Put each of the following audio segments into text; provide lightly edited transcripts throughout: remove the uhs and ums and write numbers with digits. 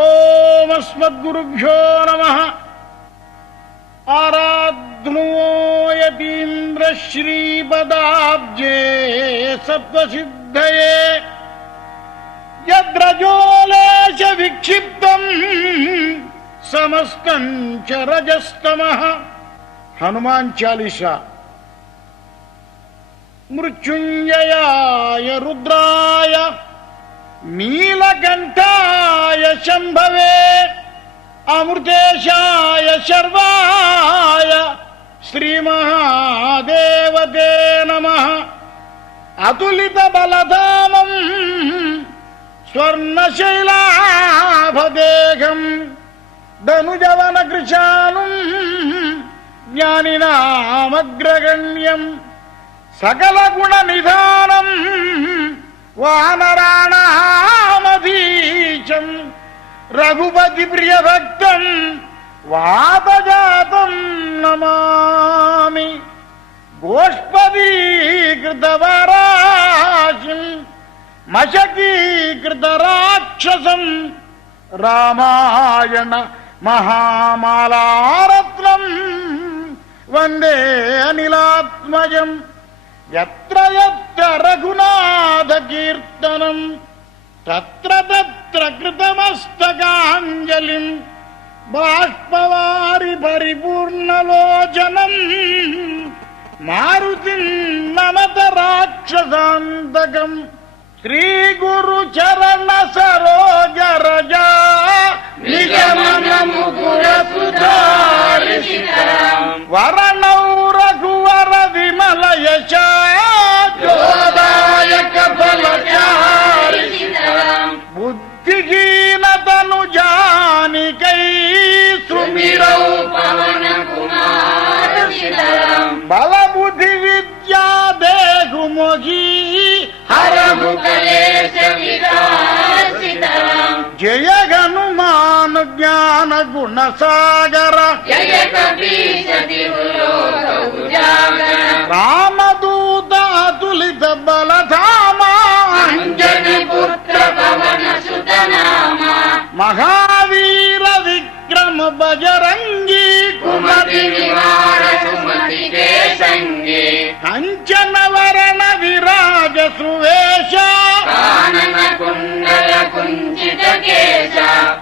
ఓం అస్మద్గురుభ్యో నమః. ఆరాధ్నో యతీంద్ర శ్రీపదాబ్జే సత్వసిద్ధయే యద్రజోలేశ విక్షిప్తం సమస్తం చ రజస్తమః. హనుమాన్ చాలీసా. మృత్యుంజయాయ రుద్రాయ నీలకంఠాయ శంభవే అమృతేశాయ శర్వాయ శ్రీమహాదేవతే నమః. అతులిత బలధామం స్వర్ణశైలాభదేహం ధనుజవన కృశానం జ్ఞానినామగ్రగణ్యం సకల గుణ నిధానం వానరాణామధీశం రఘుపతి ప్రియభక్తం వాతజాతం నమామి. గోష్పదీకృతవరాశిం మశకీకృత రాక్షసం రామాయణ మహామాలారత్నం వందే అనిలాత్మజం. యత్ర యత్ర రఘునాథ కీర్తనం తత్ర తత్ర కృతమస్తకాంజలిం బాష్పవారి పరిపూర్ణలోచనం మారుతిం నమత రాక్షసాంతకం. శ్రీ గురు చరణ సరోజ రజా వరణౌ రఘువర విమల యశోదాయక ఫలచారి బుద్ధిహీనతను జానికై సుమిరౌ పవన కుమార బలబుద్ధి విద్యా దేహుమోహి హరహు కలేశ వికాసితరం. జయ హనుమాన్ జ్ఞాన గుణ సాగర జయ కపీశ రామదూత అతులిత బలధామ అంజని పుత్ర పవన సుతనామ మహావీర విక్రమ బజరంగి కుమతి నివార సుమతి కేశంగి కంచన వరణ విరాజ సువేశ కానన కుండల కుంచిత కేశ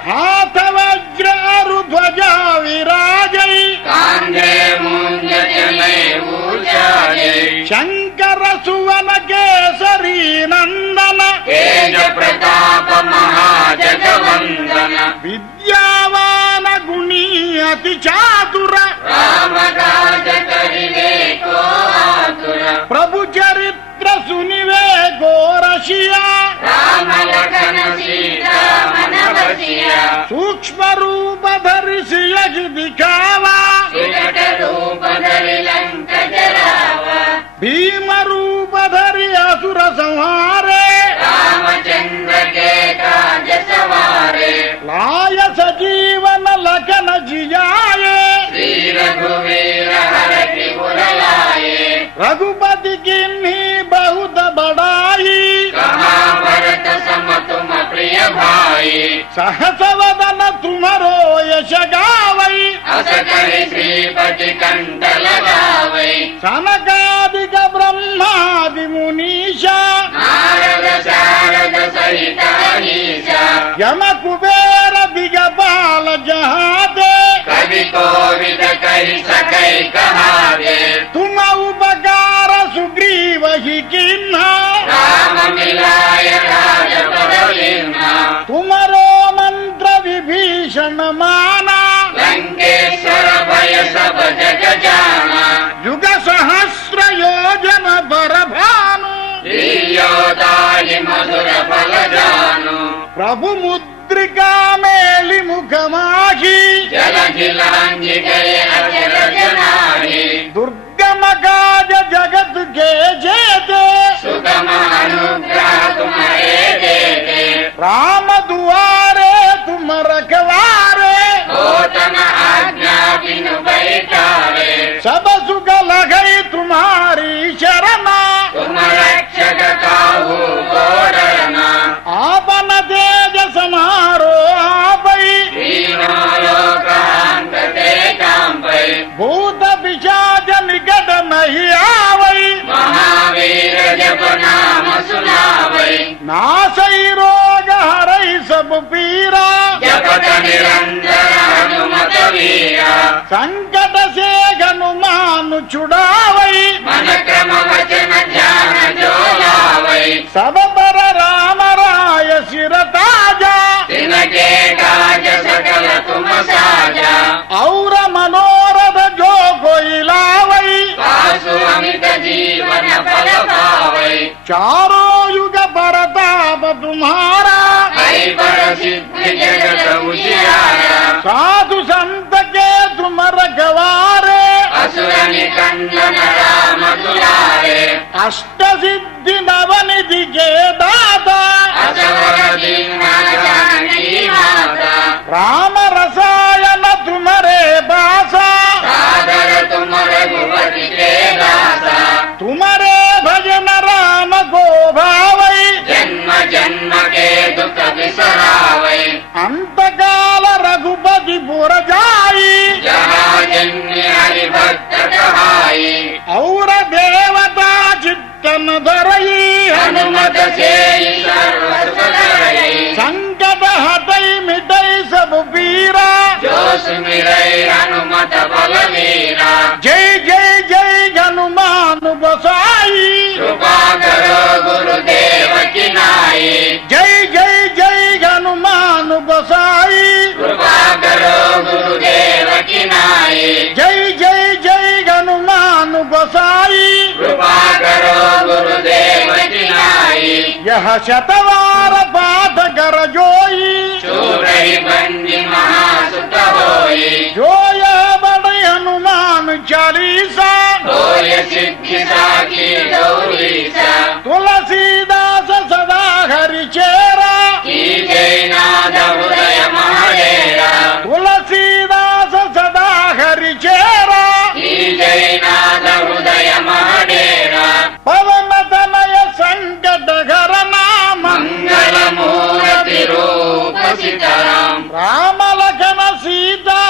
హాత వజ్రారు ధ్వజ విరాజై కాందే మూంజనై ఊచాజై శంకర సువన కేసరీ నందన తేజ ప్రతాప మహాజగవందన విద్యావాన గుణీ అతి చాతుర రామకాజ కరివేకో ఆతుర ప్రభు చరిత్ర సునివే గోరషియా రామ లఖన సీతా మన బసియా సూక్ష్మ రూప ధరిసి యగి దిఖావా వికట రూప ధరి లంక జరావా భీమ రూప ధరి అసుర సంహారే రామచంద్ర के काज सवारे लाय सजीवन लखन जियाए श्री रघुवीर हर त्रिपुर लाए रघुपति किन्ही बहुत बड़ाई कहा भरत सम तुम प्रिय भाई सहस वदन तुम्हारो यश गावई अस कहि श्रीपति कंठ लगावई सनकादिक ब्रह्मादि मुनीषा नारद शारद सहित अहीशा यम कुबेर दिगपाल जहाते कवि कोविद कहि सकै कहाते तुम उपकार सुग्रीव ही किन्हा राम मिलाय राजपद लिन्हा तुमरो मंत्र विभीषण माना लंकेश्वर भय सब जग जाना युग सहस्र योजन बर भानु लील्योदाहि मधुर फल जानु प्रभु मुद्रिका मेलि मुखमाही जलधिलांघि गए अचर जनाहि दुर्गम काज जगत के जेते सुगम अनुग्रह तुम्हारे देते राम दुआरे तुम रखवारे होतन आज्ञा बिनु बैठारे सब सुख लगई तुम्हारी शरणा तुम रक्षक काहू को डरना आपन तेज समारो आप नासै रोग हरै सब पीरा जपत निरंतर हनुमत वीरा संकट से हनुमान छुड़ावै मन क्रम वचन ध्यान जो लावै सब पर राम राय सिर ताजा तिनके काज सकल तुम साजा और मनोरथ जो कोई लावै पासु अमित जीवन फल पावै चारों युग परताप तुम्हारा हरि पर सिद्धि जगत उजियारा साधु संत के तुम रखवारे असुर निकंदन राम दुलारे अष्ट सिद्धि नवनिधि के दाता असवर दीना जानकी माता राम रसायन तुम्हारे बासा सादर तुम रघुपति के दासा तुम्हारे भजन राम को भावै जन्म जन्म के दुख बिसरावै अंत काल रघुपति पुर जाई जहाँ जन्य हरि भक्त कहाई और देवता चित्तन धरई हनुमत से सर्व सुख करई संकट हटई मिटई सब पीरा जो सुमिरै हनुमत बलवीरा जय जय जय हनुमान गोसाई कृपा करो गुरुदेव की नाई जय जय जय हनुमान गोसाई कृपा करो गुरुदेव की नाई जय जय जय हनुमान गोसाई कृपा करो गुरुदेव की नाई यह शतवार पाठ कर जोई चूरहि बंदी महासुत होई जो यह बड़े हनुमान चालीसा होय सिद्धि साखी गौरीसा तुलसीदास सदा हरि चेरा की जय नाद हृदय महाडेरा तुलसीदास सदा हरि चेरा की जय नाद हृदय महाडेरा पवन तनय संकट घर नाम मंगल मूर्ति रूप सीताराम राम लखन सीता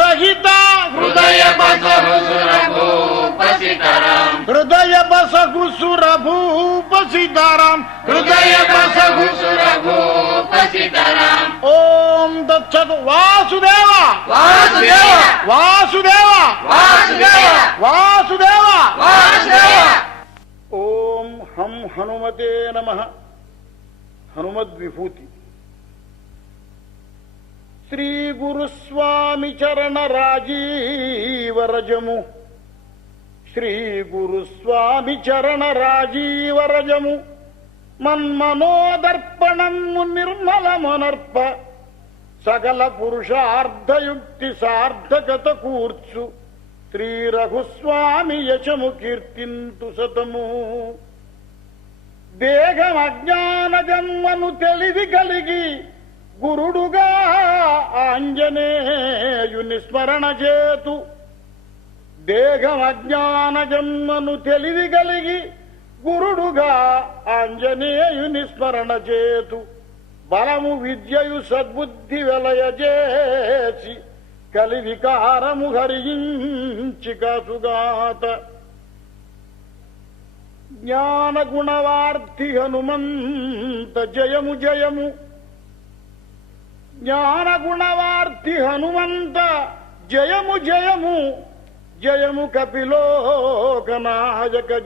सहिता हृदय बसहु सुरभूप सीताराम हृदय बसहु सुरभूप सीताराम हृदय बसहु सुरभूप सीताराम ओम दत्सत वासुदेव वासुदेव वासुदेव वासुदेव वासुदेव वासुदेव ओम हम हनुमते नमः हनुमद विभूति श्री गुरुस्वामी चरण राजीव रजमु श्री गुरुस्वामी चरण राजीव रजमु मन्मनोदर्पणमु निर्मलमनर्प सकल पुरुषार्थयुक्ति सार्थकत कूर्चु श्री रघुस्वामी यशमु कीर्तिंतु सतमु దేహం అజ్ఞాన జన్మను తెలివి కలిగి గురుడుగా ఆంజనేయుని స్మరణ చేతు దేహం అజ్ఞాన జన్మను తెలివి కలిగి గురుడుగా ఆంజనేయుని స్మరణ చేతు బలము విద్యయు సద్బుద్ధి వెలయజేసి కలి వికారము హరించి కాసుగాత జ్ఞాన గుణవార్థి హనుమంత జయము జయము జ్ఞాన గుణవార్థి హనుమంత జయము జయము జయము కపిలోకనాయక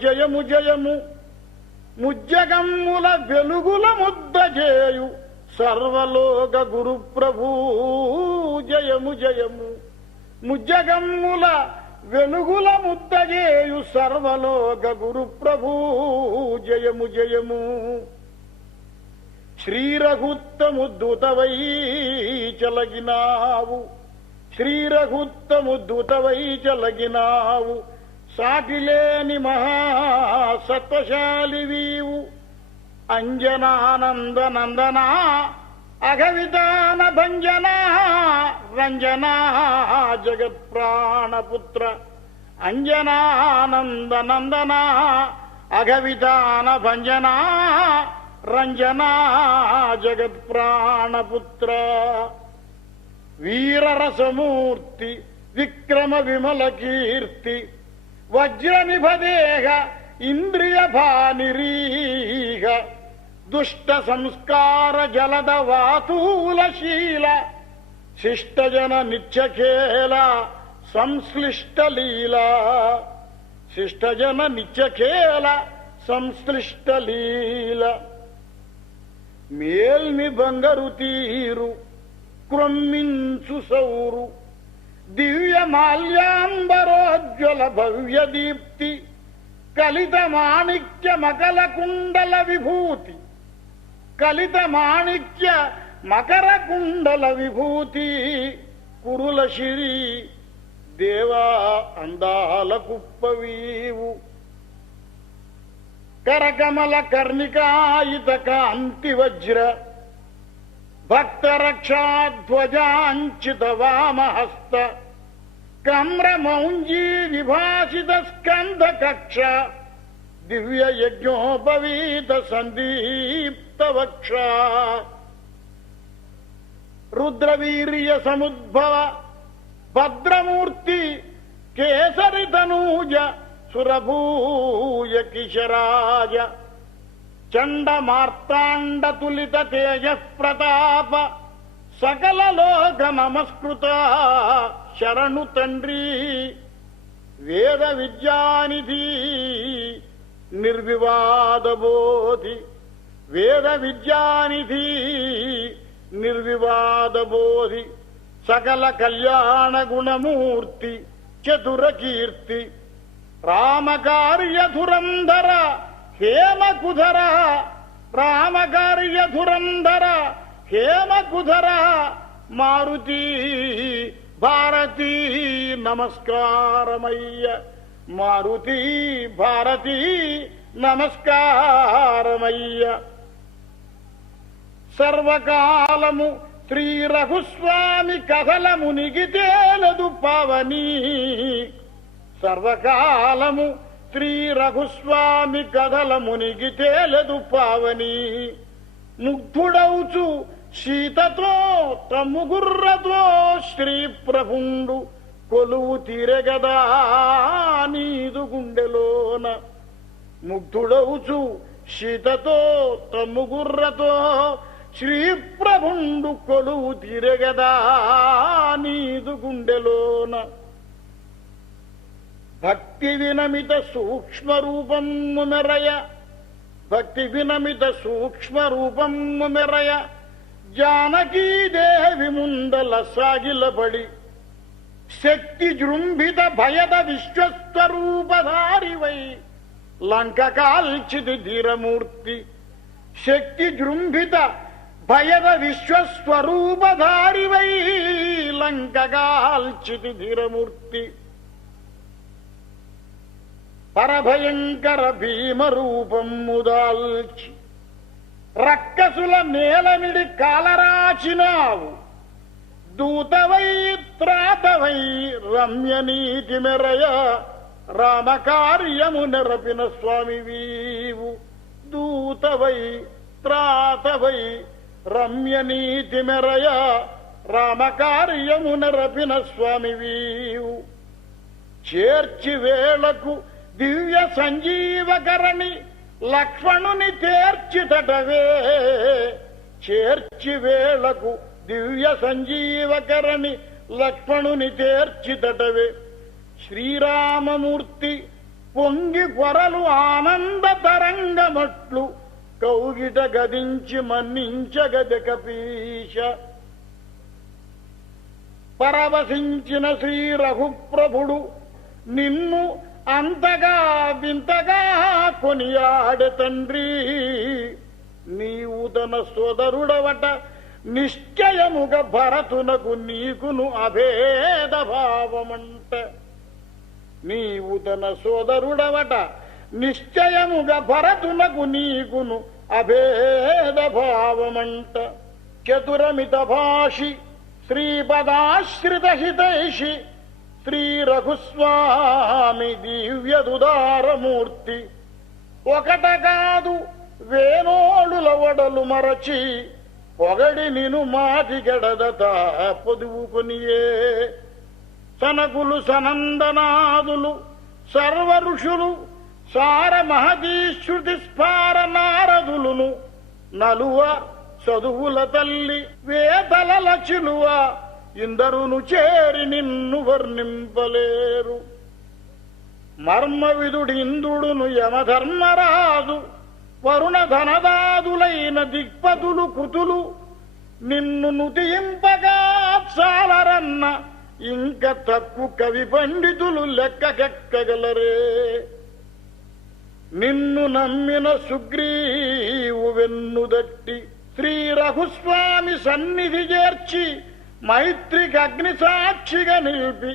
జయము జయము ముజ్జగమ్ముల వెలుగుల ముద్ద చేయు సర్వలోక గురు ప్రభూ జయము జయము ముజ్జగమ్ముల వెలుగుల ముద్దజేయు సర్వలోక గురు ప్రభూ జయము జయము శ్రీరఘుత్తము దూతవై చలగినావు శ్రీరఘుత్తము దూతవై చలగినావు సాటిలేని మహాసత్వశాలివీవు అంజనానందనందనా అఘవితాన భంజనా రంజనా జగత్ప్రాణపుత్ర అంజనానందనందనా అఘవితాన భంజనా రంజనా జగత్ప్రాణపుత్ర వీరరసమూర్తి విక్రమ విమల కీర్తి వజ్రనిభదేహ ఇంద్రియ భానిరీహ ದುಷ್ಟ ಸಂಸ್ಕಾರ ಜಲದ ವಾತೂಲಶೀಲ ಶಿಷ್ಟಜನ ನಿತ್ಯಖೇಲ ಸಂಶ್ಲಿಷ್ಟ ಲೀಲಾ ಶಿಷ್ಟಜನ ನಿತ್ಯಖೇಲ ಸಂಶ್ಲಿಷ್ಟ ಲೀಲ ಮೇಲ್ಮಿ ಬಂಗರು ತೀರು ಕ್ರೊಮ್ಮಿನ್ಸು ಸೌರು ದಿವ್ಯ ಮಾಲ್ಯಾಂಬರೋಜ್ವಲ ಭವ್ಯ ದೀಪ್ತಿ కలిత మాణిక్య మకల కుండల విభూతి కలిత మాణిక్య మకర కుండల విభూతి కురుల శిరి దేవా అందాల కుప్పవీవు కరకమల కర్ణికాయిత కాంతి వజ్ర భక్త రక్షాధ్వజాంచిత వామహస్త కమ్రమౌంజీ విభాసిత స్కంద కక్ష దివ్య యజ్ఞోపవీత సందీప్త వక్ష రుద్రవీర్య సముద్భవ భద్రమూర్తి కేసరి తనూజ సురభూయ కిశరాజ చండ మార్తాండ తులిత తేజ ప్రతాప సకల లోక నమస్కృత శరణు తండ్రి వేద విద్యానిధి నిర్వివాద బోధి వేద విద్యానిధి నిర్వివాద బోధి సకల కళ్యాణ గుణమూర్తి చతుర కీర్తి రామకార్యధురంధర హేమకుధర రామకార్యధురంధర హేమకుధర మారుతి భారతీ నమస్కారమయ్య మారుతి భారతీ నమస్కారమయ్య సర్వకాలము శ్రీ రఘుస్వామి కథలము నిగితేలదు పవని సర్వకాలము శ్రీ రఘుస్వామి కథలము నిగితేలదు పావని ముగ్ధుడౌచు సీతతో తమ్ముగుర్రతో శ్రీ ప్రభుండు కొలువు తీరెగదా నీదు గుండెలోన ముగ్ధుడౌచు సీతతో తమ్ముగుర్రతో శ్రీ ప్రభుండు కొలువు తీరెగదా నీదు గుండెలోన భక్తి వినమిత సూక్ష్మ రూపము మెరయ భక్తి వినమిత సూక్ష్మ రూపము మెరయ జానకీదేవి ముందల సాగిలబడి శక్తి జృంభిత భయద విశ్వస్వరూపధారివై లంక కాల్చిది ధీరమూర్తి శక్తి జృంభిత భయద విశ్వస్వరూపధారివై లంక కాల్చిది ధీరమూర్తి పరభయంకర భీమ రూపము దాల్చి రక్కసుల నేలమిడి కాలరాచినావు దూతవై త్రాతవై రమ్య నీతి మెరయ రామకార్యము నెరపిన స్వామి వీవు దూతవై త్రాతవై రమ్య నీతి మెరయ రామకార్యము నెరపిన స్వామి వీవు చేర్చి వేళకు దివ్య సంజీవకరణి లక్ష్మణుని తీర్చితటవే చేర్చి వేళకు దివ్య సంజీవకరణి లక్ష్మణుని తీర్చితటవే శ్రీరామమూర్తి పొంగి పొరలు ఆనంద తరంగమట్లు కౌగిట గదించి మన్నించగద కపీశ పరవశించిన శ్రీ రఘుప్రభుడు నిన్ను అంతగా వింతగా కొనియాడ తండ్రి నీవు తన సోదరుడవట నిశ్చయముగ భరతునకు నీకును అభేద భావమంట నీవు తన సోదరుడవట నిశ్చయముగ భరతునకు నీకును అభేద భావమంట చతురమిత భాషి శ్రీపదాశ్రిత హితైషి శ్రీ రఘుస్వామి దివ్యదుదారమూర్తి ఒకట కాదు వేణోడుల వడలు మరచి పొగడి నిను మాటి గడదత పొదువుకొనియే సనకులు సనందనాదులు సర్వ ఋషులు సార మహదీశ్రుతి స్ఫార నారదులును నలువ చదువుల తల్లి వేదలల చిలువ ఇందరును చేరి నిన్ను వర్ణింపలేరు. మర్మవిదుడి ఇంద్రుడును యమధర్మరాజు వరుణ ధనదాదులైన దిక్పతులు కృతులు నిన్ను నుతియింపగా చాలరన్న ఇంక తక్కు కవి పండితులు లెక్కకెక్కగలరే. నిన్ను నమ్మిన సుగ్రీవు వెన్నుదట్టి శ్రీ రఘుస్వామి సన్నిధి చేర్చి మైత్రికి అగ్ని సాక్షిగా నిలిపి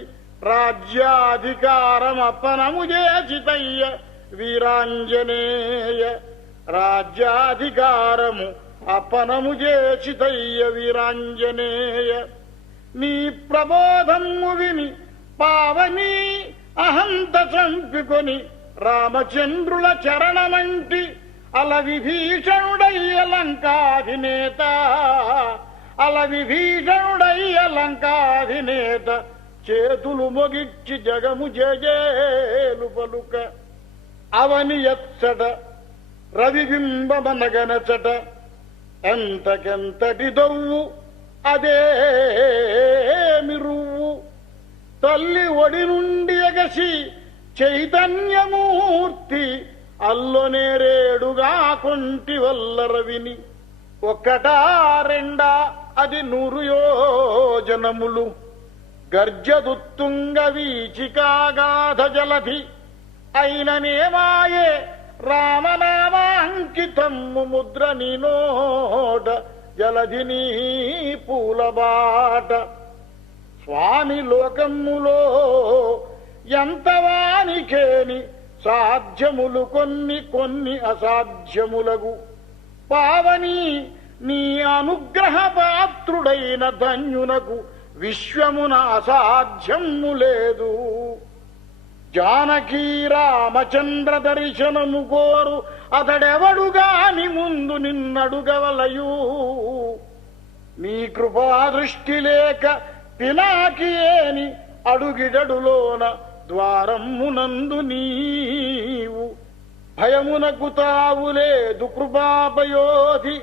రాజ్యాధికారం అప్పనము చేసితయ్య వీరాంజనేయ. రాజ్యాధికారము అప్పనము చేసితయ్య వీరాంజనేయ. నీ ప్రబోధము విని పావని అహంత చంపుకొని రామచంద్రుల చరణమంటి అల విభీషణుడయ్య లంకాధినేత. అల విభీషణుడయ్య లంకాధినేత చేతులు మొగిచ్చి జగము జేజేలు పలుక. అవని ఎచ్చట రవిబింబమనగనచట ఎంతకెంతటి దొవ్వు అదేమి రువ్వు. తల్లి ఒడి నుండి ఎగసి చైతన్యమూర్తి అల్లొనేరేడుగా కొంటి వల్ల రవిని. ఒకటా రెండా అది 100 యోజనములు గర్జదుత్తుంగ వీచికాగాధ జలధి అయిననేమాయే రామనామాంకితమ్ము ముద్ర నీనోట జలధిని పూలబాట. స్వామి లోకమ్ములో ఎంతవానికేని సాధ్యములు కొన్ని కొన్ని అసాధ్యములగు. పావని నీ అనుగ్రహ పాత్రుడైన ధన్యునకు విశ్వమున అసాధ్యము లేదు. జానకీ రామచంద్ర దర్శనము కోరు అతడెవడుగాని ముందు నిన్నడుగవలయు. నీ కృపాదృష్టి లేక పినాకియేని అడుగిడడులోన ద్వారమునందు నీవు. భయమునకు తావులేదు కృపాపయోధి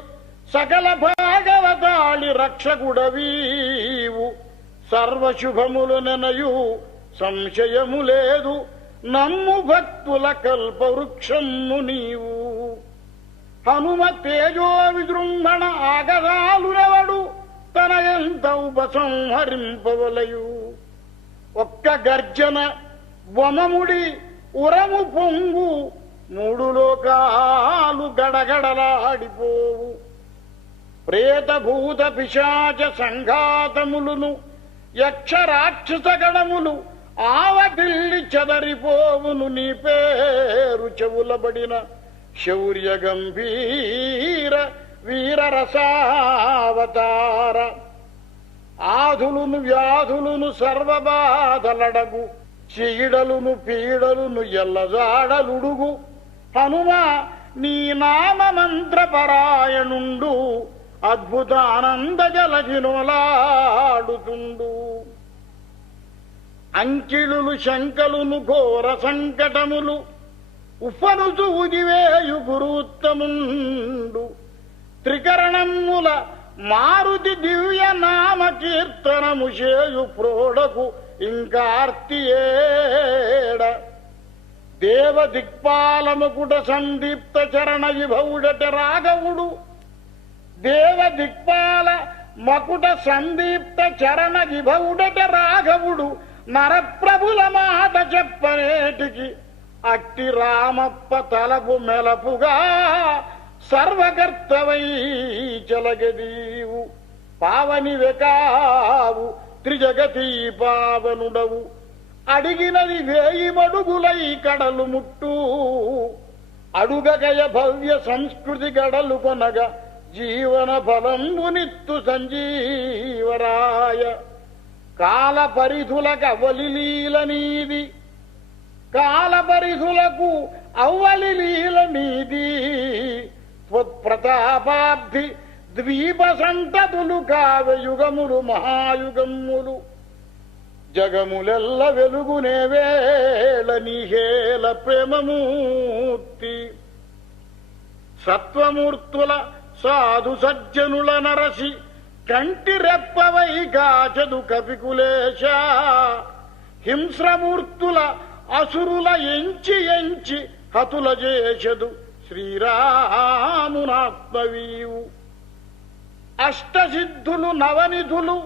సకల భాగవతాళి రక్షకుడవీవు. సర్వశుభములు నెనయు సంశయము లేదు నమ్ము భక్తుల కల్పవృక్షము నీవు. హనుమ తేజో విజృంభణ ఆగదాలునెవడు తన ఎంత ఉపసంహరింపవలయు. ఒక్క గర్జన వమముడి ఉరము పొంగు 3 లోకాలు గడగడలాడిపోవు. ప్రేతభూత పిశాచ సంఘాతములును యక్ష రాక్షస గణములు ఆవటిల్లి చెదరిపోవును. నీ పేరు చెవులబడిన శౌర్య గంభీర వీరరసావతార. ఆధులును వ్యాధులును సర్వబాధలడగు చీడలును పీడలును ఎల్లజాడలుడుగు. హనుమ నీ నామ మంత్ర పరాయణుండు అద్భుత ఆనంద జలధినోలాడుతుండు. అంకిళులు శంకలును ఘోర సంకటములు ఉఫనుసు ఉదివేయు గురుత్తముండు. త్రికరణముల మారుతి దివ్య నామ కీర్తనము చేయు ప్రోడకు ఇంకార్తియేడ. దేవ దిక్పాలముకుట సందీప్త చరణ విభౌడట రాఘవుడు. దేవ దిక్పాల మకుట సందీప్త చరణ విభౌడట రాఘవుడు. నరప్రభుల మాట చెప్పనేటికి అట్టి రామప్ప తలపు మెలపుగా సర్వకర్తవై చలగదీవు. పావని వెకావు త్రిజగతీ పావనుడవు. అడిగినది 1000 మడుగులై కడలు ముట్టు. అడుగగయ భవ్య సంస్కృతి గడలు కొనగా జీవన ఫలంబునిత్తు సంజీవరాయ. కాల పరిధులకు అవ్వలి లీల నీది. కాల పరిధులకు అవ్వలి లీల నీది. త్వత్ప్రతాపాబ్ధి ద్వీప సంతతులు కావ్య యుగములు మహాయుగములు. జగములెల్ల వెలుగునే వేళ నీహేల ప్రేమమూర్తి. సత్వమూర్తుల సాధు సజ్జనుల నరసి కంటి రెప్పవై కాచదు కపికులేశ హింస్రమూర్తుల అసురుల ఎంచి ఎంచి హతుల చేసదు శ్రీరామునాత్మవీవు అష్టసిద్ధులు నవనిధులు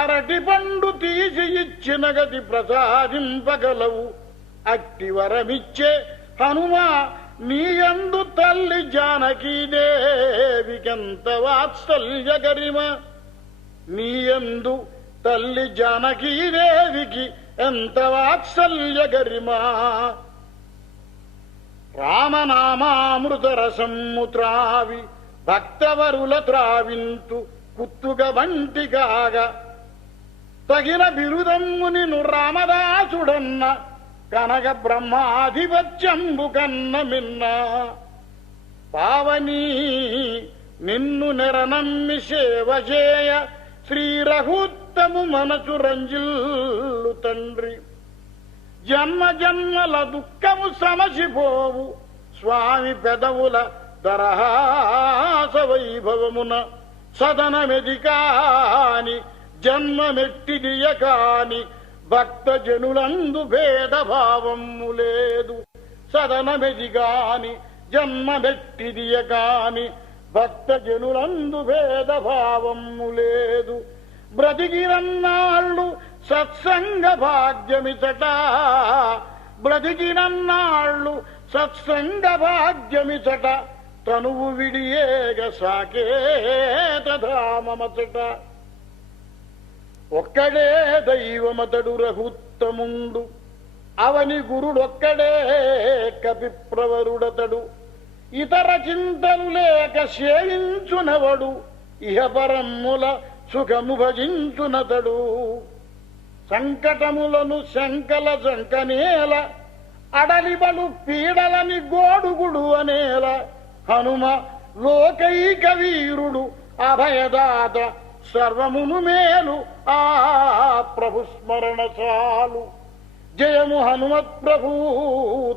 అరటి పండు తీసి ఇచ్చిన గతి ప్రసాదింపగలవు అట్టి వరమిచ్చే హనుమా నీయందు తల్లి జానకీదేవికెంత వాత్సల్య గరిమ నీయందు తల్లి జానకీదేవికి ఎంత వాత్సల్య గరిమా రామనామామృత రసమ్ము త్రావి భక్తవరుల త్రావింతు కుత్తుగ వంటి కాగా తగిన బిరుదమ్ము నిన్ను రామదాసుడన్న కనక బ్రహ్మాధిపత్యంబు కన్న మిన్న పావనీ నిన్ను నెరనమ్మి సేవ చేయ శ్రీ రఘుత్తము మనసు రంజిల్లు తండ్రి జన్మ జన్మల దుఃఖము సమసిపోవు స్వామి పెదవుల దరహాస వైభవమున సదనమెది కాని జన్మమెట్టిదియ కాని భక్త జనులందు భేదభావము లేదు సదనమెది కాని జన్మమెట్టిదియ కాని భక్త జనులందు భేదభావము లేదు బ్రతికినన్నాళ్ళు సత్సంగ భాగ్యమిచట బ్రతికినన్నాళ్ళు సత్సంగ భాగ్యమిచట తనువు విడియేగ సాకేతధామమచట ఒక్కడే దైవమతడు రఘుత్తముండు అవని గురుడొక్కడే కపిప్రవరుడతడు ఇతర చింతలు లేక సేవించునవడు ఇహపరమ్ముల సుఖము భజించునతడు సంకటములను శంకల సంకనేల అడలిబలు పీడలని గోడుగుడు అనేల హనుమ లోకైక వీరుడు అభయదాత సర్వమును మేలు ఆ ప్రభు స్మరణ చాలు జయము హనుమత్ ప్రభు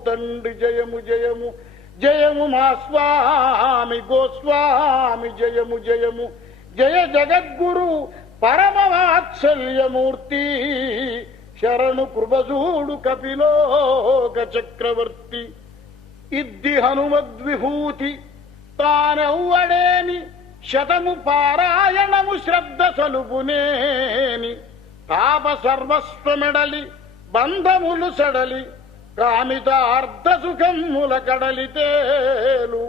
తండ్రి జయము జయము జయము మా స్వామి గోస్వామి జయము జయము జయ జగద్గురు పరమవాత్సల్యమూర్తి శరణు కృపజూడు కపిలోక చక్రవర్తి ఇద్ది హనుమద్విభూతి తానెవ్వడేని శతము పారాయణము శ్రద్ధ సలుపునేని తాప సర్వస్వమెడలి బంధములు సడలి కామిత అర్ధ సుఖముల కడలితేలు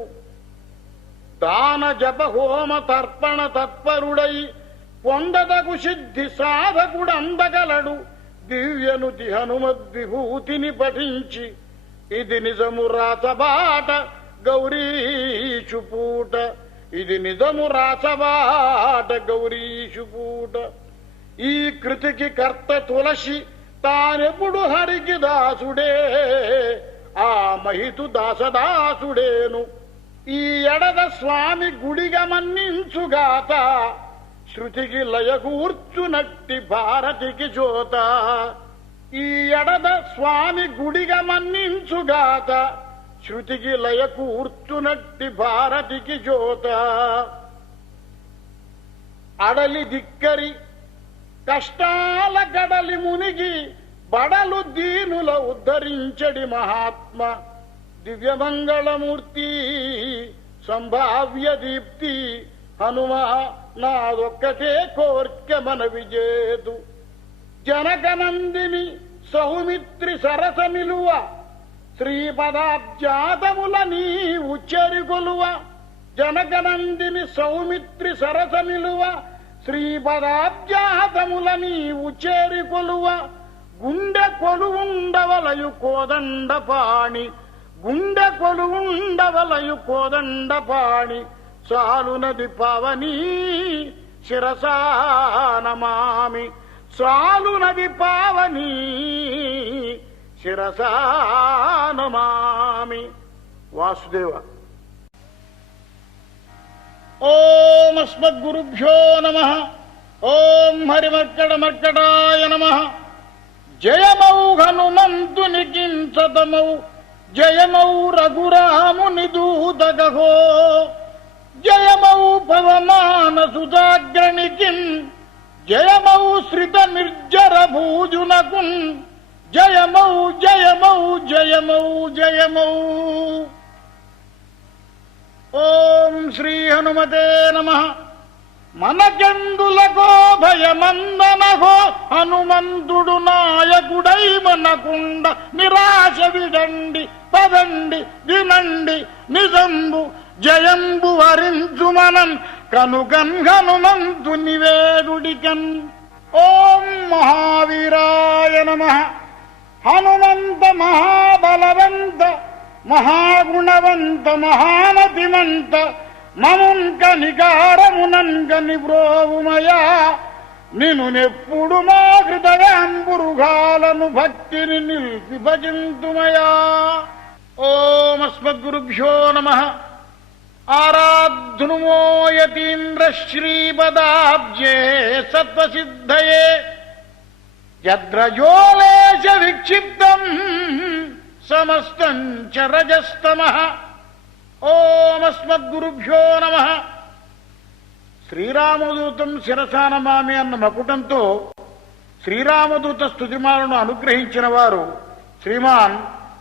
దాన జప హోమ తర్పణ తత్పరుడై పొందదగు సిద్ధి సాధకుడందగలడు దివ్యనుతి హనుమద్విభూతిని పఠించి ఇది నిజము రాచబాట గౌరీషుపూట ఇది నిజము రాచబాట గౌరీషుపూట ఈ కృతికి కర్త తులసి తానెప్పుడు హరికి దాసుడే ఆ మహితు దాసదాసుడేను ఈ ఎడద స్వామి గుడిగా మన్నించుగాత శృతికి లయకూర్చునట్టి భారతికి జోత ఈ ఎడద స్వామి గుడిగా మన్నించుగాత శృతికి లయకూర్చునట్టి భారతికి జోత అడలి దిక్కరి కష్టాల గడలి మునిగి బడలు దీనుల ఉద్ధరించడి మహాత్మ దివ్యమంగళమూర్తి సంభావ్య దీప్తి హనుమ నాదొక్కటే కోర్కె మనవి చేదు జనకనందిని సౌమిత్రి సరస నిలువ శ్రీపదాబ్జాతముల నీవు చెరిగొలువ జనకనందిని సౌమిత్రి సరస నిలువ శ్రీపదాబ్జాతముల నీవు చేరికొలువ గుండె కొలువుండవలయు కోదండపాణి గుండె కొలువుండవలయు కోదండపాణి చాలునది పవనీ శిరసానమామి చాలునది పావనీ శిరసానమామి వాసుదేవ. ఓం అస్మద్గురుభ్యో నమః. ఓం హరిమర్కటమర్కటాయ నమః. జయమౌ హనుమంతునికించతమౌ జయమౌ రఘురాముని దూతగహో జయమౌ పవమానసుజాగ్రణికిం జయమౌ శ్రిత నిర్జర భూజునకున్ జయమౌ జయమౌ జయమౌ జయమౌ. ఓం శ్రీ హనుమతే నమః. మనకెందులకో భయమందనహో హనుమంతుడు నాయకుడై మనకుండ నిరాశ విడండి పదండి వినండి నిజంబు జయంబు వరించు మనం కనుగన్ హనుమంతుని వేడుడికన్. ఓం మహావీరాయ నమః. హనుమంత మహాబలవంత మహాగుణవంత మహామతిమంత మముంక నికారమునంక నివ్రోవుమయా నిను నెప్పుడు మా హృదయాంబురుగాలను భక్తిని నిలిపి భజింతుమయా. ఓమస్మద్గురుభ్యో నమః. ఆరాధునుమో యతీంద్ర శ్రీపదాబ్జే సత్వసిద్ధయే యద్రజోలేశ విక్షిప్తం సమస్తం చ రజస్తమః. ఓమస్మద్గురుభ్యో నమః. శ్రీరామదూతం శిరసా నమామి అన్న మకుటంతో శ్రీరామదూత స్తుతిమాలను అనుగ్రహించిన వారు శ్రీమాన్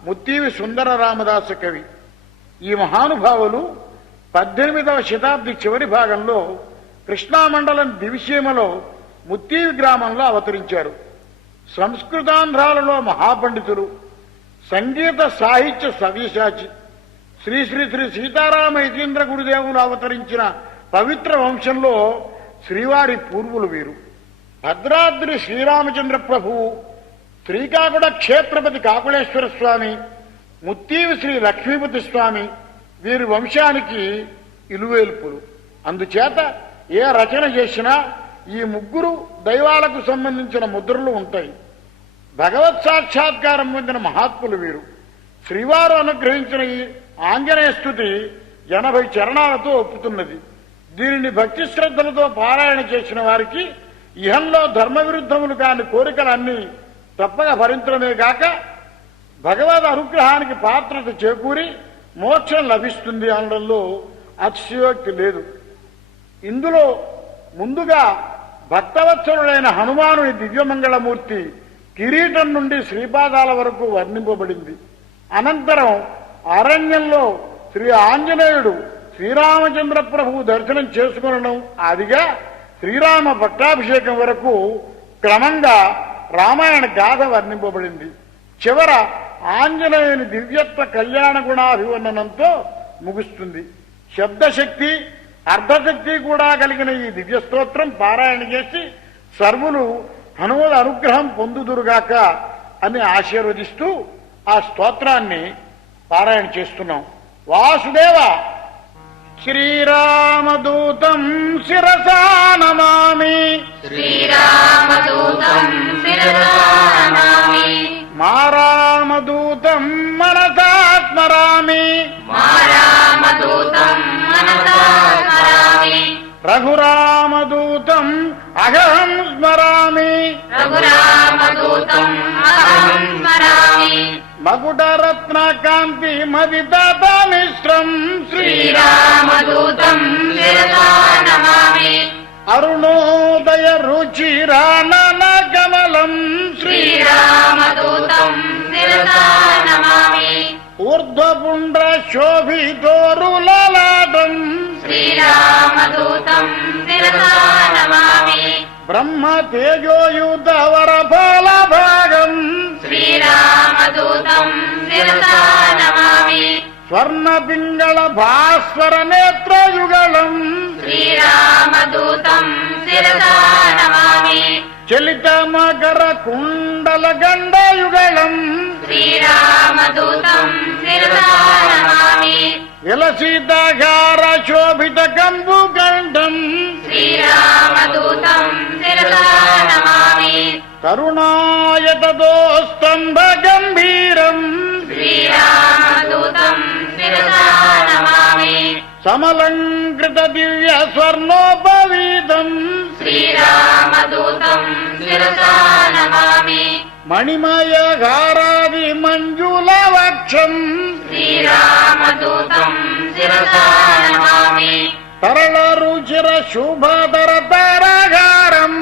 ముత్తీవి సుందర రామదాస కవి. ఈ మహానుభావులు 18వ శతాబ్ది చివరి భాగంలో కృష్ణామండలం దివిసీమలో ముత్తీవి గ్రామంలో అవతరించారు. సంస్కృతాంధ్రాలలో మహాపండితులు, సంగీత సాహిత్య సవ్యసాచి, శ్రీ శ్రీ శ్రీ సీతారామ యతీంద్ర గురుదేవులు అవతరించిన పవిత్ర వంశంలో శ్రీవారి పూర్వులు వీరు. భద్రాద్రి శ్రీరామచంద్ర ప్రభువు, శ్రీకాకుళ క్షేత్రపతి కాకుళేశ్వర స్వామి, ముత్తీవి శ్రీ లక్ష్మీపతి స్వామి వీరి వంశానికి ఇలువేల్పులు. అందుచేత ఏ రచన చేసినా ఈ ముగ్గురు దైవాలకు సంబంధించిన ముద్రలు ఉంటాయి. భగవత్ సాక్షాత్కారం పొందిన మహాత్ములు వీరు. శ్రీవారు అనుగ్రహించిన ఈ ఆంజనేయ స్తుతి 80 చరణాలతో ఒప్పుతున్నది. దీనిని భక్తి శ్రద్ధలతో పారాయణ చేసిన వారికి ఇహంలో ధర్మ విరుద్ధములు కాని కోరికలన్నీ తప్పక భరించడమే గాక భగవద్ అనుగ్రహానికి పాత్రత చేకూరి మోక్షం లభిస్తుంది అనడంలో అతిశయోక్తి లేదు. ఇందులో ముందుగా భక్తవత్సలుడైన హనుమానుని దివ్యమంగళమూర్తి కిరీటం నుండి శ్రీపాదాల వరకు వర్ణింపబడింది. అనంతరం అరణ్యంలో శ్రీ ఆంజనేయుడు శ్రీరామచంద్ర ప్రభువు దర్శనం చేసుకునడం ఆదిగా శ్రీరామ పట్టాభిషేకం వరకు క్రమంగా రామాయణ గాథ వర్ణింపబడింది. చివర ఆంజనేయుని దివ్యత్వ కళ్యాణ గుణాభివర్ణనంతో ముగుస్తుంది. శబ్దశక్తి అర్ధశక్తి కూడా కలిగిన ఈ దివ్య స్తోత్రం పారాయణ చేసి సర్వులు హనుమద అనుగ్రహం పొందుదురుగాక అని ఆశీర్వదిస్తూ ఆ స్తోత్రాన్ని పారాయణ చేస్తున్నాం. వాసుదేవ శ్రీరామదూతం శిరసా నమామి. శ్రీరామదూతం శిరసా నమామి. మా రామదూతం మనసా స్మరామి. మా రామదూతం మనసా స్మరామి. రఘురామదూతం అహం స్మరామి. రఘురామదూతం అహం స్మరామి. మకుటరత్నకాంతి మదితత మిశ్రం శ్రీరామదూతం శిరసా నమామి. అరుణోదయ రుచిరానన కమలం శ్రీరామదూతం శిరసా నమామి. ఊర్ధ్వపుండ్ర శోభితోరులలాటం శ్రీరామదూతం శిరసా నమామి. బ్రహ్మ తేజోయుత వరఫల భాగం శ్రీరామదూతం శిరసా నమామి. స్వర్ణ పింగళ భాస్వర నేత్రయుగళం శ్రీరామదూతం శిరసా నమామి. చలిత మకర కుండల గండయుగళం శ్రీరామదూతం శిరసా నమామి. విలసితగార శోభిత కంబు కంఠం శ్రీరామదూతం శిరసా నమామి. కరుణాయతదోస్తంభ గంభీరం శ్రీరామదూతం శిరసా నమామి. సమలంకృత దివ్య స్వర్ణోపవీతం శ్రీరామదూతం శిరసా నమామి. మణిమయ ఘారాది మంజుల వక్షం శ్రీరామదూతం శిరసా నమామి. తరళ రుచిర శుభధర తారాగారం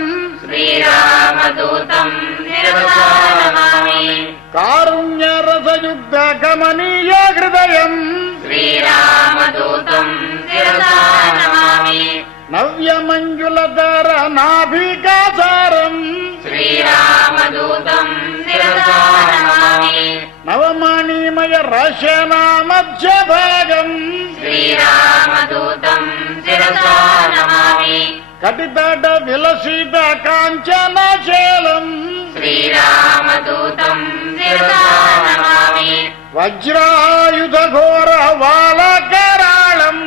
శ్రీరామదూతం శిరసా నమామి కారుణ్య రసయుక్త గమనీయ హృదయం శ్రీరామదూతం శిరసా నమామి నవ్య మంజులధర నాభికాసారం శ్రీరామదూతం శిరసా నమామి నవమణిమయ రచనా మధ్య భాగం శ్రీరామదూతం శిరసా నమామి కటితట విలసిత కాంచనశేలం శ్రీరామదూతం శిరసా నమామి వజ్రాయుధ ఘోర వాలకరాళం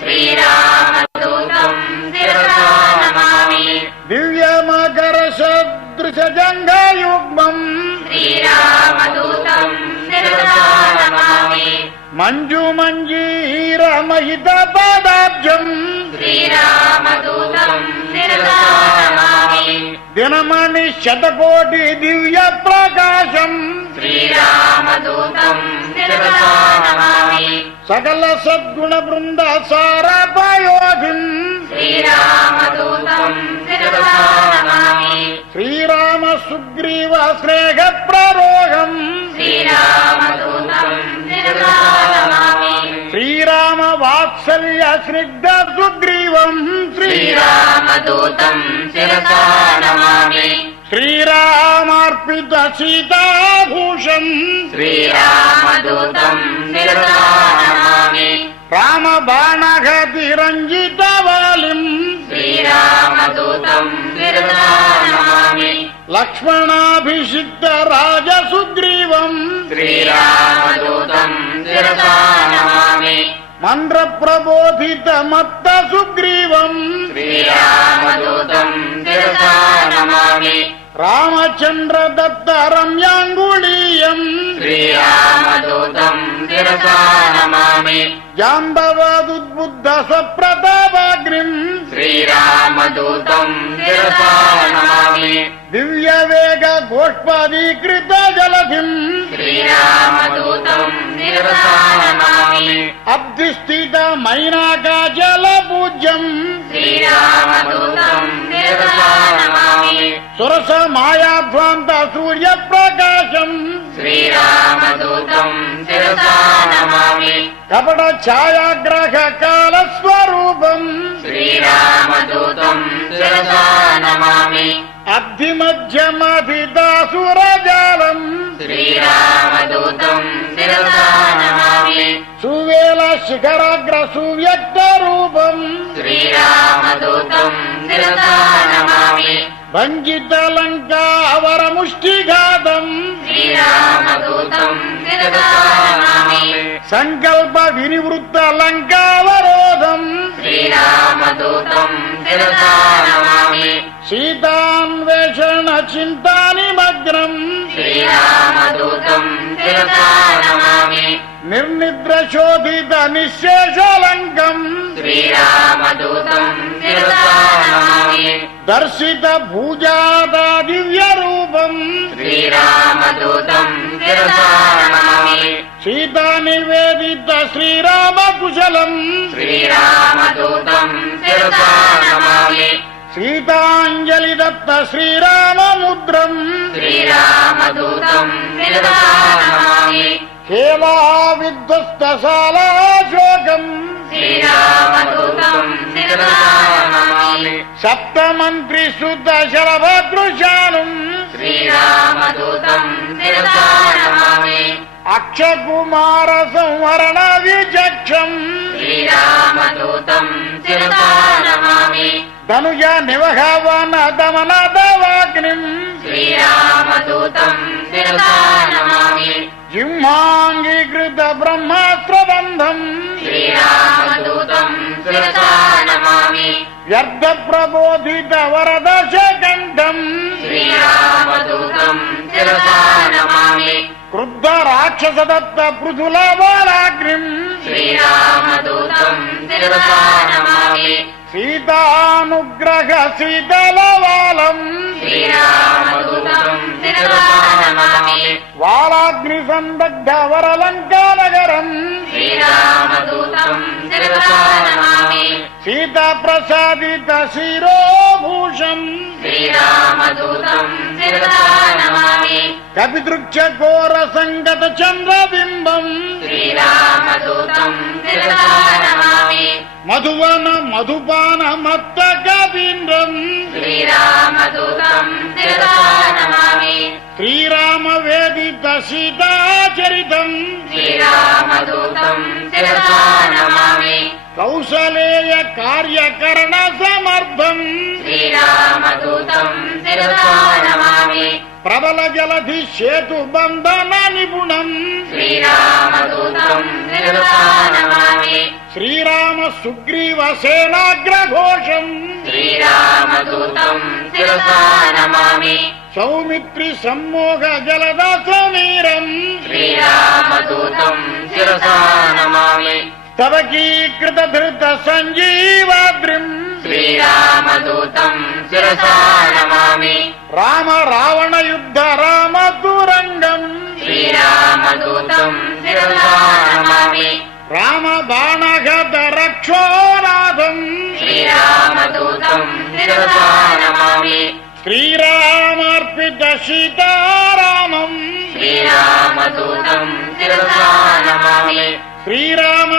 శ్రీరామదూతం శిరసా నమామి దివ్య మకర సదృశ జంగయుగ్మం శ్రీరామదూతం శిరసా నమామి మంజు మంజీర మహిత పదాబ్జం శ్రీరామదూతం శిరసా నమామి దినమణి శతకోటి దివ్య ప్రకాశం శ్రీరామదూతం శిరసా నమామి సకల సద్గుణ బృంద సారపయోగిం శ్రీరామదూతం శిరసా నమామి శ్రీరామ సుగ్రీవ స్నేహ ప్రరోగం శ్రీరామదూతం శిరసా నమామి శ్రీరామ వాత్సల్య స్నిగ్ధ సుగ్రీవం శ్రీరామదూతం శిరసా నమామి శ్రీరామార్పిత సీతాభూషం శ్రీరామదూతం శిరసా నమామి రామ బాణఘతి రంజిత వాలిం శ్రీరామదూతం శిరసా నమామి లక్ష్మణాభిషిక్త రాజ సుగ్రీవం శ్రీరామదూతం శిరసా నమామి మంత్ర ప్రబోధిత మత్త సుగ్రీవం శ్రీరామదూతం శిరసా నమామి రామచంద్ర దత్త రమ్యాంగుళీయం శ్రీరామదూతం శిరసా నమామి జాంబవదుద్బుద్ధ స్వప్రతాపాగ్నిం శ్రీరామదూతం శిరసా నమామి దివ్య వేగ గోష్పదీకృత జలధిం శ్రీరామదూతం శిరసా నమామి అబ్ధిస్థిత మైనాకాచల పూజ్యం శ్రీరామదూతం శిరసా నమామి సురస మాయాధ్వాంత సూర్య ప్రకాశం శ్రీరామదూతం శిరసా నమామి కపట ఛాయాగ్రహ కాల స్వరూపం శ్రీరామదూతం శిరసా నమామి అబ్ధి మధ్యమధిదాసురజాలం శ్రీరామదూతం శిరసా నమామి సువేల శిఖరాగ్ర సువ్యక్త రూపం శ్రీరామదూతం శిరసా నమామి భంజిత లంకావర ముష్టిఘాతం శ్రీరామదూతం శిరసా నమామి సంకల్ప వినివృత్త లంకావరోధం శ్రీరామదూతం శిరసా నమామి సీతాన్వేషణ చింతానిమగ్నం శ్రీరామదూతం శిరసా నమామి నిర్నిద్ర శోధిత నిశ్శేషలంకం శ్రీరామదూతం శిరసా నమామి దర్శిత భూజాత దివ్య రూపం శ్రీరామదూతం శిరసా నమామి సీతా నివేదిత శ్రీరామ కుశలం శ్రీరామదూతం శిరసా నమామి సీతాంజలి దత్త శ్రీరామ ముద్రం శ్రీరామదూతం శిరసా నమామి కేలా విధ్వస్త శాలాశోకం శ్రీరామదూతం శిరసా నమామి సప్తమంత్రి శుద్ధ శరభదృశానం శ్రీరామదూతం శిరసా నమామి అక్షకుమార సంవరణ విచక్షం శ్రీరామదూతం శిరసా నమామి ధనుజ నివహవన దమన దవాగ్నిం శ్రీరామదూతం శిరసా నమామి జిహ్మాంగీకృత బ్రహ్మాస్త్రబంధం శ్రీరామదూతం శిరసా నమామి వ్యర్థ ప్రబోధిత వరదశకంఠం శ్రీరామదూతం శిరసా నమామి క్రుద్ధ రాక్షస దత్త పృథుల బాలాగ్నిం శ్రీరామదూతం శిరసా నమామి సీతానుగ్రహ శీతలవాలం శ్రీరామదూతం శిరసా నమామి వాలాగ్ని సందగ్ధ వరలంకానగరం శ్రీరామదూతం శిరసా నమామి సీతా ప్రసాదిత శిరోభూషం శ్రీరామదూతం శిరసా నమామి కపిదృక్ష ఘోర సంగత చంద్రబింబం శ్రీరామదూతం శిరసా నమామి మధువన మధుపాన మత్త కవీంద్రం శ్రీరామదూతం శిరసా నమామి శ్రీరామ వేదిత సీతాచరితం శ్రీరామదూతం శిరసా నమామి కౌసలేయ కార్యకరణ సమర్థం శ్రీరామదూతం శిరసా నమామి ప్రబల జలధి సేతు బంధన నిపుణం శ్రీరామదూతం శిరసా నమామి శ్రీరామ సుగ్రీవ సేనాగ్రఘోషం శ్రీరామదూతం శిరసా నమామి సౌమిత్రి సమ్మోహ జలద సమీరం శ్రీరామదూతం శిరసా నమామి స్తవకీకృత ధృత సంజీవాద్రిం శ్రీరామదూతం శిరసా నమామి రామ రావణ యుద్ధ రామ తురంగం శ్రీరామదూతం శిరసా నమామి రామ బాణగద రక్షోనాథం శ్రీరామదూతం శిరసా నమామి శ్రీరామార్పిత సీతారామం శ్రీరామదూతం శిరసా నమామి శ్రీరామ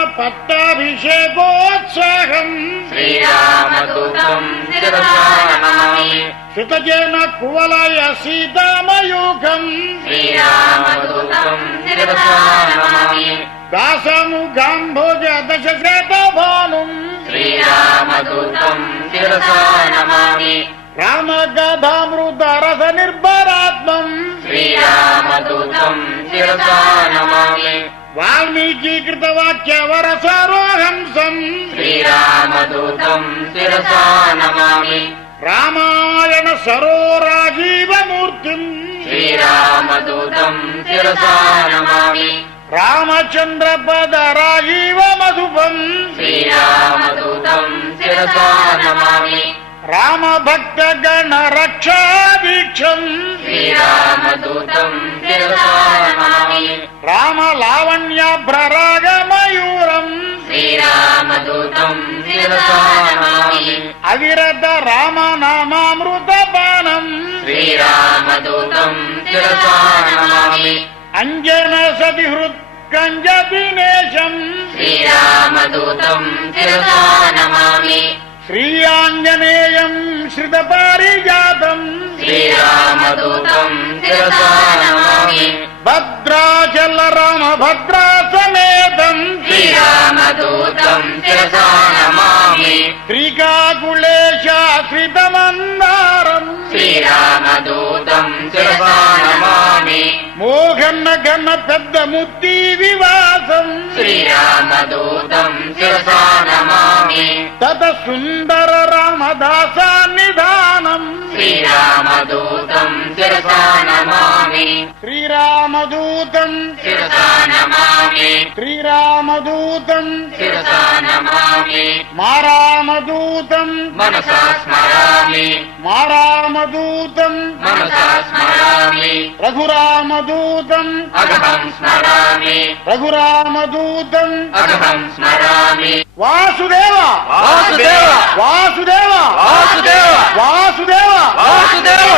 పట్టాభిషేకోత్సాహం శ్రీరామదూతం శిరసా నమామి శృతజన కువలయ సీతామయూఖం శ్రీరామదూతం శిరసా నమామి దాసముఖాంభోజ దశశతభానుం శ్రీరామదూతం శిరసా నమామి రామగధామృత రస నిర్భరాత్మం శ్రీరామదూతం శిరసా నమామి వాల్మీకీకృత వాక్య వరసరోహంసం శ్రీరామదూతం శిరసా నమామి రామాయణ సరోరాజీవమూర్తిం శ్రీరామదూతం శిరసా నమామి రామచంద్ర పద రాజీవ మధుపం శ్రీరామదూతం శిరసా నమామి రామ భక్త గణ రక్షాదీక్షం శ్రీరామదూతం శిరసా నమామి రామ లావణ్యాభ్రరాగ మయూరం శ్రీరామదూతం శిరసా నమామి అవిరత రామ నామామృత పానం శ్రీరామదూతం శిరసా నమామి అంజన సతిహృత్ కంజ దినేశం శ్రీరామదూతం శిరసా నమామి శ్రీయాంజనేయం శ్రిత పారిజాతం శ్రీరామదూతం శిరసా నమామి భద్రాచల రామ భద్రా సమేతం శ్రీరామదూతం శిరసా నమామి శ్రీకాకుళేశాశ్రితమందారం శ్రీరామదూతం శిరసా నమామి మోహన్న ఘన పెద్ద ముత్తి వివాసం శ్రీరామదూతం శిరసా నమామి తత సుందర రామదాస నిధానం శ్రీరామదూతం శిరసా నమామి శ్రీరామదూతం శిరసా నమామి శ్రీరామదూతం శిరసా నమామి మారామదూతం మనసా స్మరామి మారామదూతం మనసా స్మరామి రఘురామదూతం అగహం స్మరామి రఘురామదూతం అగహం స్మరామి వాసుదేవ వాసుదేవ వాసుదేవ వాసుదేవ వాసుదేవ వాసుదేవ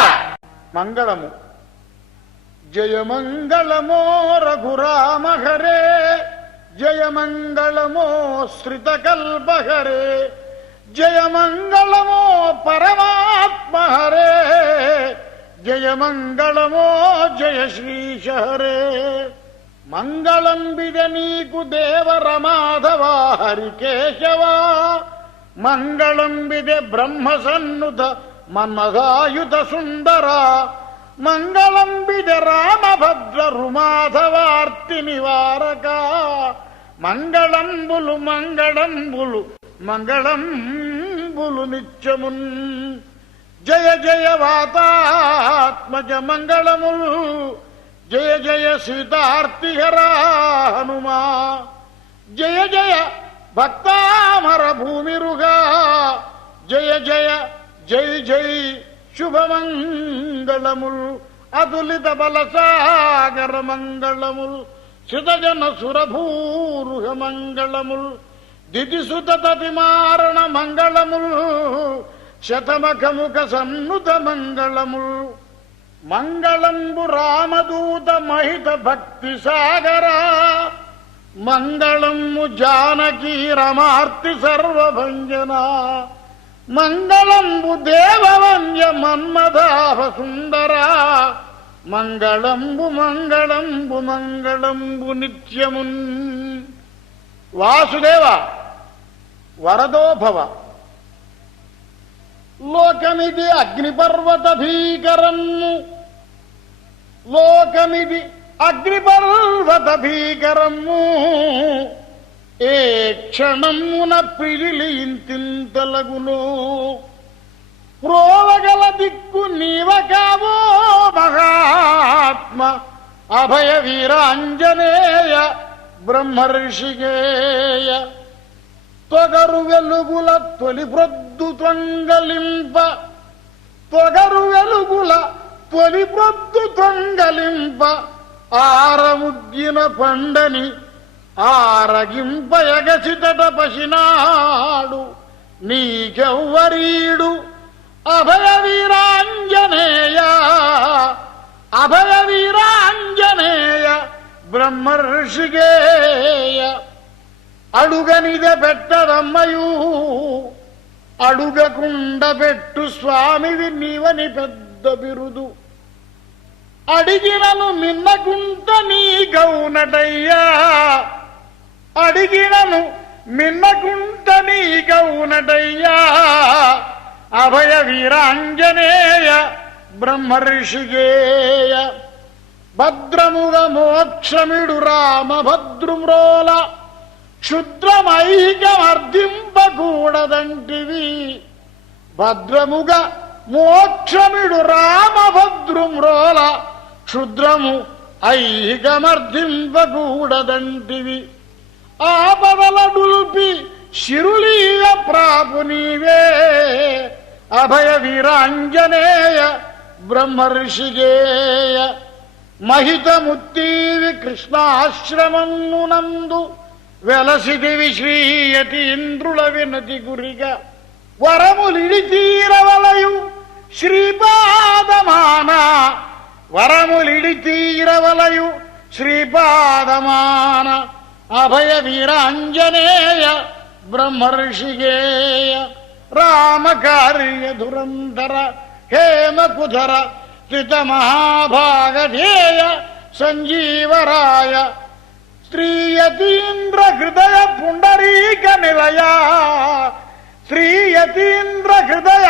మంగళము జయ మంగళమో రఘురామ హరే జయ మంగళమో శ్రితకల్ప హరే జయ మంగళమో పరమాత్మ హరే జయ మంగళమో జయ శ్రీశ హరే మంగళం బిద నీకు దేవర మాధవ హరికేశవ మంగళం బిదే బ్రహ్మ సన్నుత మన్మధాయుత సుందర మంగళం బిదే రామభద్ర రుమాధవార్తి నివారక మంగళంబులు మంగళంబులు మంగళంబులు నిత్యమున్ జయ జయ వాతాత్మజ మంగళములు జయ జయ సీతార్తిహర హనుమా జయ జయ భక్తామర భూమిరుగా జయ జయ జై జై శుభమంగళముల్ అతులిత బలసాగర మంగళముల్ శితజన సురభూరుహ మంగళముల్ దితిసుత తతిమారణ మంగళముల్ శతమఖముఖ సన్నుత మంగళముల్ మంగళంబు రామదూత మహిత భక్తి సాగర మంగళము జానకీ రమార్తి సర్వభంజన మంగళంబు దేవవంద్య మన్మదాభ సుందర మంగళంబు మంగళంబు మంగళంబు నిత్యమున్. వాసుదేవ వరదోభవ. లోకమిది అగ్నిపర్వత భీకరము, లోకమిది అగ్నిపర్వత భీకరము, ఏ క్షణమున పిలిలి ఇంతింతలగును. ప్రోవగల దిక్కు నీవ కావో మహాత్మ అభయ వీరాంజనేయ బ్రహ్మర్షిగేయ. తొగరు వెలుగుల తొలి ప్రొద్దు తొంగలింప, తొగరు వెలుగుల తొలి ప్రొద్దు తొంగలింప, ఆరముగ్గిన పండని ఆరగింప ఎగసితట పసినాడు నీకెవ్వరీడు అభయ వీరాంజనేయ, అభయ వీరాంజనేయ బ్రహ్మర్షిగేయ. అడుగనిద పెట్టదమ్మయూ అడుగకుండ పెట్టు స్వామివి నీవని పెద్ద బిరుదు. అడిగినను మిన్నకుంట నీ గౌనటయ్యా, అడిగినను మిన్నకుంట నీ గౌనటయ్యా. అభయ వీరాంజనేయ బ్రహ్మర్షిగేయ. భద్రముగ మోక్షమిడు రామభద్రుమ్రోల క్షుద్రమైకమర్ధింపకూడదంటివి. భద్రముగ మోక్షమిడు రామభద్రుమ్రోల క్షుద్రము ఐకమర్ధింపకూడదంటివి. ఆపదల డుల్పి శిరులీయ ప్రాపు నీవే అభయ వీరాంజనేయ బ్రహ్మర్షిగేయ. మహితముత్తీవి కృష్ణాశ్రమమునందు వెలసిదివి శ్రీయతీంద్రుల వినతి గురిగా. వరములిడి తీరవలయు శ్రీపాదమాన, వరములిడి తీరవలయు శ్రీపాదమాన అభయ వీరాంజనేయ బ్రహ్మర్షిగేయ. రామకార్య ధురంధర హేమకుధర స్థిత మహాభాగధేయ సంజీవరాయ. శ్రీయతీంద్ర హృదయ పుండరీక నిలయ, శ్రీయతీంద్ర హృదయ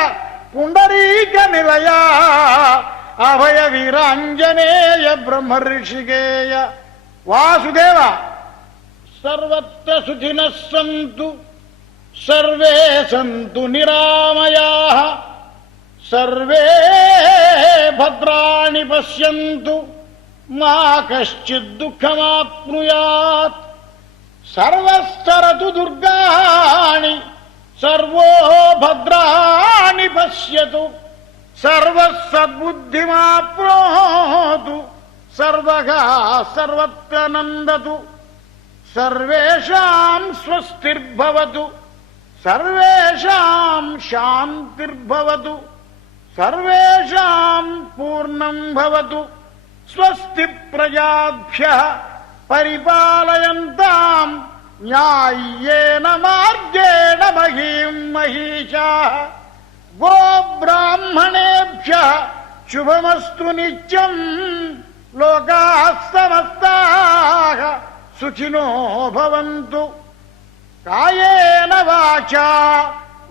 పుండరీక నిలయ అభయ వీరాంజనేయ బ్రహ్మర్షిగేయ. వాసుదేవ సర్వత్ర సుఖినః సంతు సర్వే సంతు నిరామయాః, సర్వే భద్రాణి పశ్యంతు మా కశ్చిద్ దుఃఖమాప్నుయాత్. సర్వస్తరతు దుర్గాణి సర్వో భద్రాణి పశ్యతు, సర్వసద్బుద్ధిమాప్నోతు, సర్వగా సర్వత్ర నందతు. సర్వేషాం స్వస్తిర్భవతు, సర్వేషాం శాంతిర్భవతు, సర్వేషాం పూర్ణం భవతు. స్వస్తి ప్రజాభ్యః పరిపాలయంతాం న్యాయ్యేన మార్గేణ మహీం మహీషాః. గోబ్రాహ్మణేభ్యః శుభమస్తు నిత్యం. లోకాః సమస్తాః సుఖినో భవంతు. కాయేన వాచా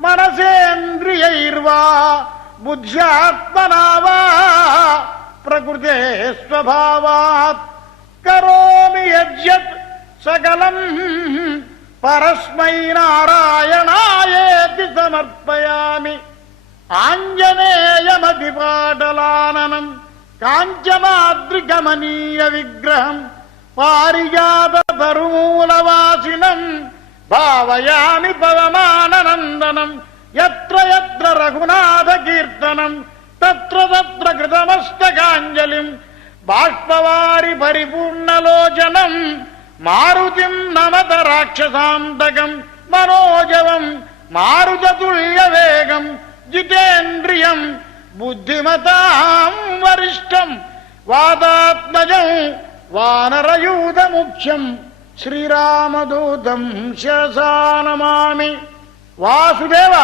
మనసేంద్రియైర్వా బుద్ధ్యాత్మనా వా ప్రకృతే స్వభావాత్ కరోమి యజ్జత్ సకలం పరస్మై నారాయణాయేతి సమర్పయామి. ఆంజనేయమతిపాటలాననం కాంచనాద్రికమనీయ విగ్రహం పారిజాత తరుమూలవాసినం భావయామి పవమాననందనం. యత్ర యత్ర రఘునాథ కీర్తనం తత్ర తత్ర కృతమస్తక సమయాञ्जलिं బాష్పవారి పరిపూర్ణలోచనం మారుతిం నమత రాక్షసాంతకం మనోజవం మారుతతుల్యవేగం జితేంద్రియం బుద్ధిమతాం వరిష్టం వాదాత్మజం వానరయూధముఖ్యం శ్రీరామదూతం శిరసా నమామి. వాసుదేవ